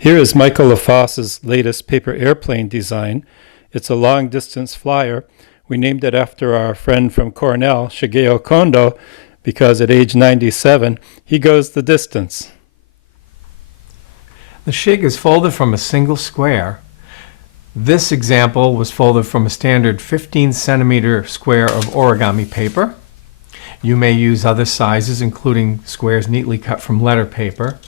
Here is Michael LaFosse's latest paper airplane design. It's a long-distance flyer. We named it after our friend from Cornell, Shigeo Kondo, because at age 97, he goes the distance. The Shig is folded from a single square. This example was folded from a standard 15 centimeter square of origami paper. You may use other sizes, including squares neatly cut from letter paper.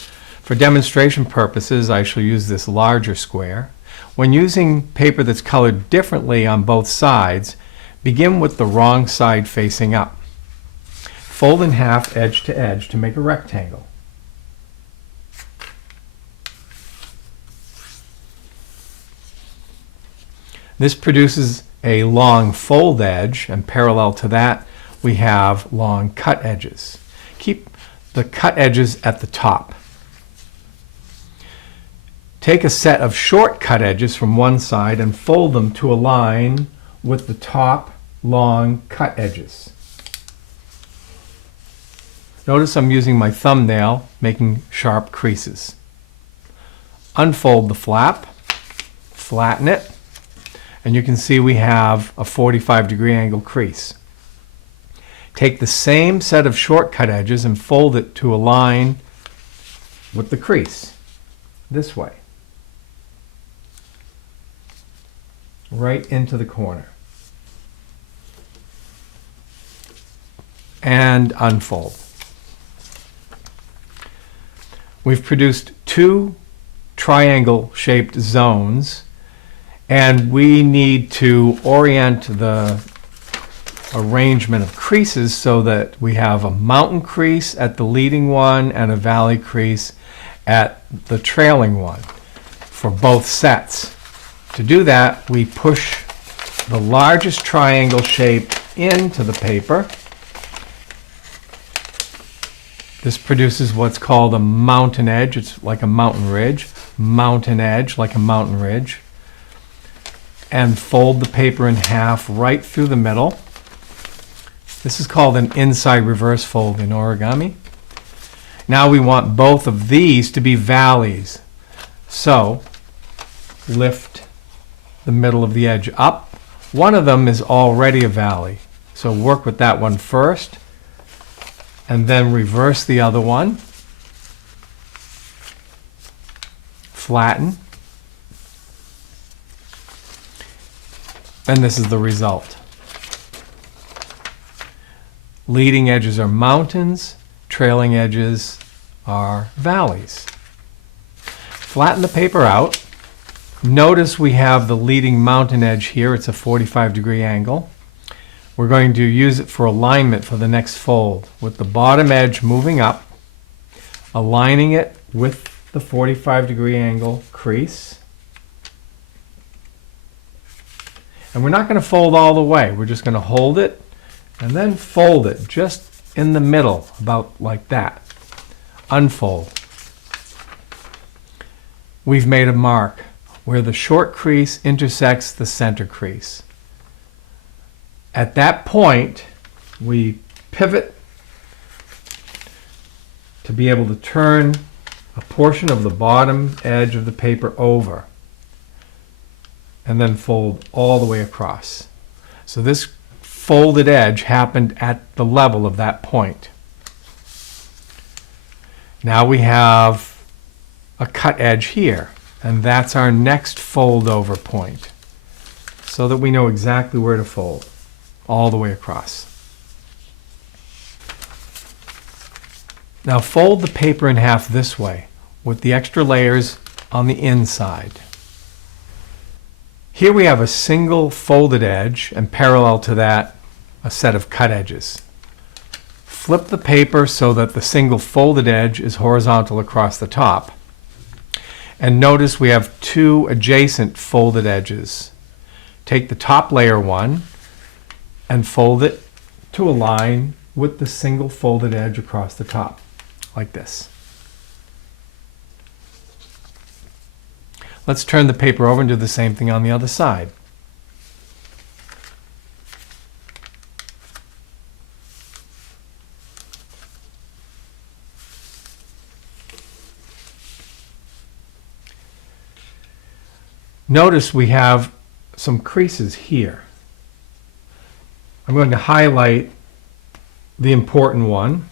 For demonstration purposes, I shall use this larger square. When using paper that's colored differently on both sides, begin with the wrong side facing up. Fold in half edge to edge to make a rectangle. This produces a long fold edge, and parallel to that, we have long cut edges. Keep the cut edges at the top. Take a set of short cut edges from one side and fold them to align with the top long cut edges. Notice I'm using my thumbnail, making sharp creases. Unfold the flap, flatten it, and you can see we have a 45-degree angle crease. Take the same set of short cut edges and fold it to align with the crease, this way, right into the corner. And unfold. We've produced two triangle-shaped zones, and we need to orient the arrangement of creases so that we have a mountain crease at the leading one and a valley crease at the trailing one for both sets. To do that, we push the largest triangle shape into the paper. This produces what's called a mountain edge. It's like a mountain ridge. Mountain edge, like a mountain ridge. And fold the paper in half right through the middle. This is called an inside reverse fold in origami. Now we want both of these to be valleys. So lift the middle of the edge up. One of them is already a valley. So work with that one first, and then reverse the other one. Flatten. And this is the result. Leading edges are mountains, trailing edges are valleys. Flatten the paper out. Notice we have the leading mountain edge here. It's a 45-degree angle. We're going to use it for alignment for the next fold, with the bottom edge moving up, aligning it with the 45-degree angle crease. And we're not going to fold all the way. We're just going to hold it and then fold it just in the middle, about like that. Unfold. We've made a mark where the short crease intersects the center crease. At that point, we pivot to be able to turn a portion of the bottom edge of the paper over, and then fold all the way across. So this folded edge happened at the level of that point. Now we have a cut edge here, and that's our next fold over point, so that we know exactly where to fold all the way across. Now fold the paper in half this way, with the extra layers on the inside. Here we have a single folded edge, and parallel to that, a set of cut edges. Flip the paper so that the single folded edge is horizontal across the top. And notice we have two adjacent folded edges. Take the top layer one and fold it to align with the single folded edge across the top, like this. Let's turn the paper over and do the same thing on the other side. Notice we have some creases here. I'm going to highlight the important one.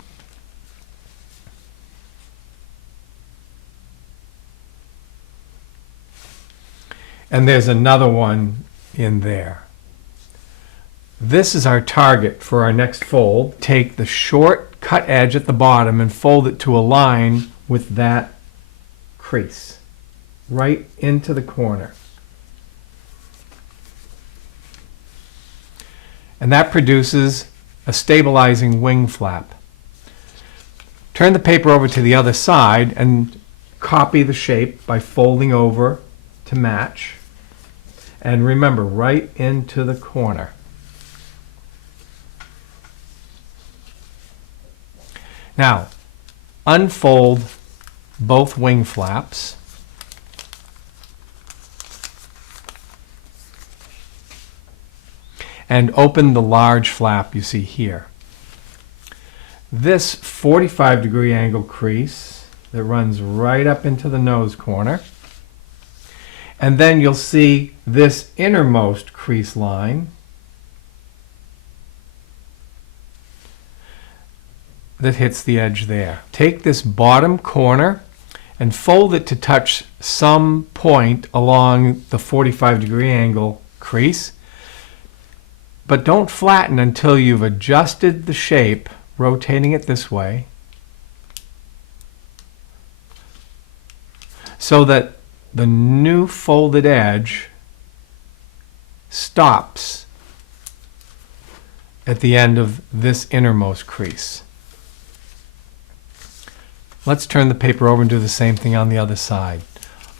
And there's another one in there. This is our target for our next fold. Take the short cut edge at the bottom and fold it to align with that crease, right into the corner. And that produces a stabilizing wing flap. Turn the paper over to the other side and copy the shape by folding over to match. And remember, right into the corner. Now, unfold both wing flaps. And open the large flap you see here. This 45-degree angle crease that runs right up into the nose corner. And then you'll see this innermost crease line that hits the edge there. Take this bottom corner and fold it to touch some point along the 45-degree angle crease. But don't flatten until you've adjusted the shape, rotating it this way, so that the new folded edge stops at the end of this innermost crease. Let's turn the paper over and do the same thing on the other side.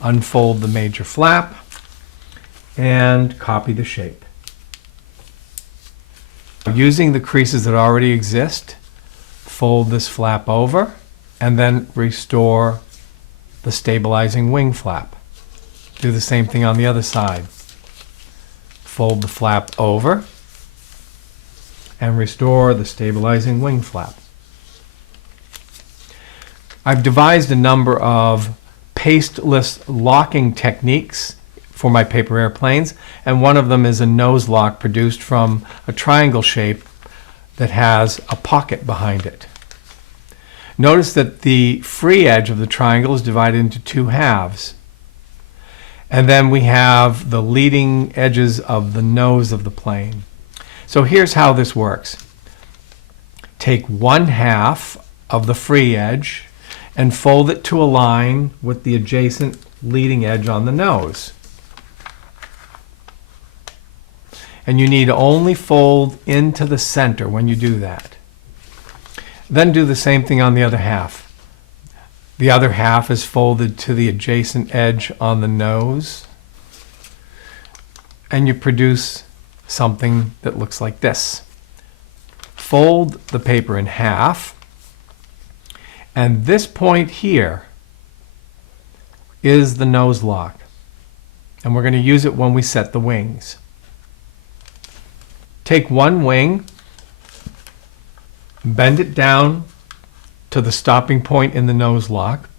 Unfold the major flap and copy the shape. Using the creases that already exist, fold this flap over and then restore the stabilizing wing flap. Do the same thing on the other side. Fold the flap over and restore the stabilizing wing flap. I've devised a number of pasteless locking techniques for my paper airplanes, and one of them is a nose lock produced from a triangle shape that has a pocket behind it. Notice that the free edge of the triangle is divided into two halves. And then we have the leading edges of the nose of the plane. So here's how this works. Take one half of the free edge and fold it to align with the adjacent leading edge on the nose. And you need to only fold into the center when you do that. Then do the same thing on the other half. The other half is folded to the adjacent edge on the nose. And you produce something that looks like this. Fold the paper in half. And this point here is the nose lock. And we're going to use it when we set the wings. Take one wing, bend it down to the stopping point in the nose lock,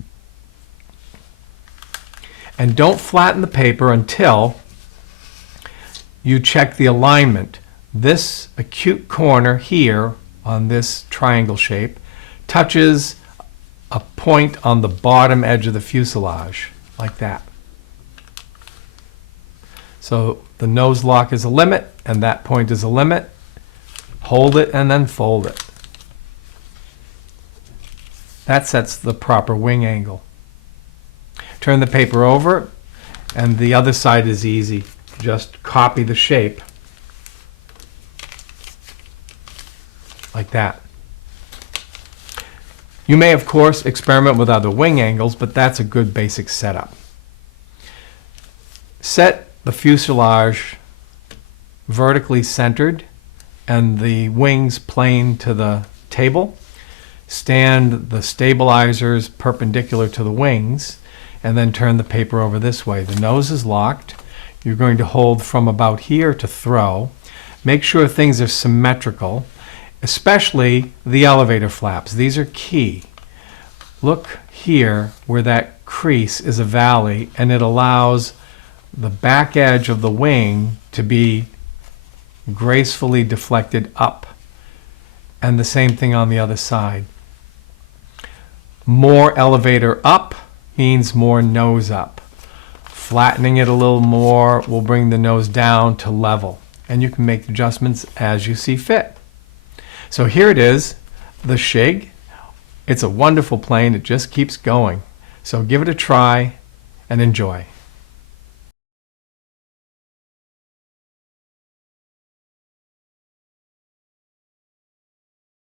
and don't flatten the paper until you check the alignment. This acute corner here on this triangle shape touches a point on the bottom edge of the fuselage, like that. So the nose lock is a limit, and that point is a limit. Hold it and then fold it. That sets the proper wing angle. Turn the paper over, and the other side is easy. Just copy the shape, like that. You may, of course, experiment with other wing angles, but that's a good basic setup. Set the fuselage vertically centered and the wings plane to the table. Stand the stabilizers perpendicular to the wings, and then turn the paper over this way. The nose is locked. You're going to hold from about here to throw. Make sure things are symmetrical, especially the elevator flaps. These are key. Look here where that crease is a valley, and it allows the back edge of the wing to be gracefully deflected up. And the same thing on the other side. More elevator up means more nose up. Flattening it a little more will bring the nose down to level. And you can make adjustments as you see fit. So here it is, the Shig. It's a wonderful plane. It just keeps going. So give it a try and enjoy.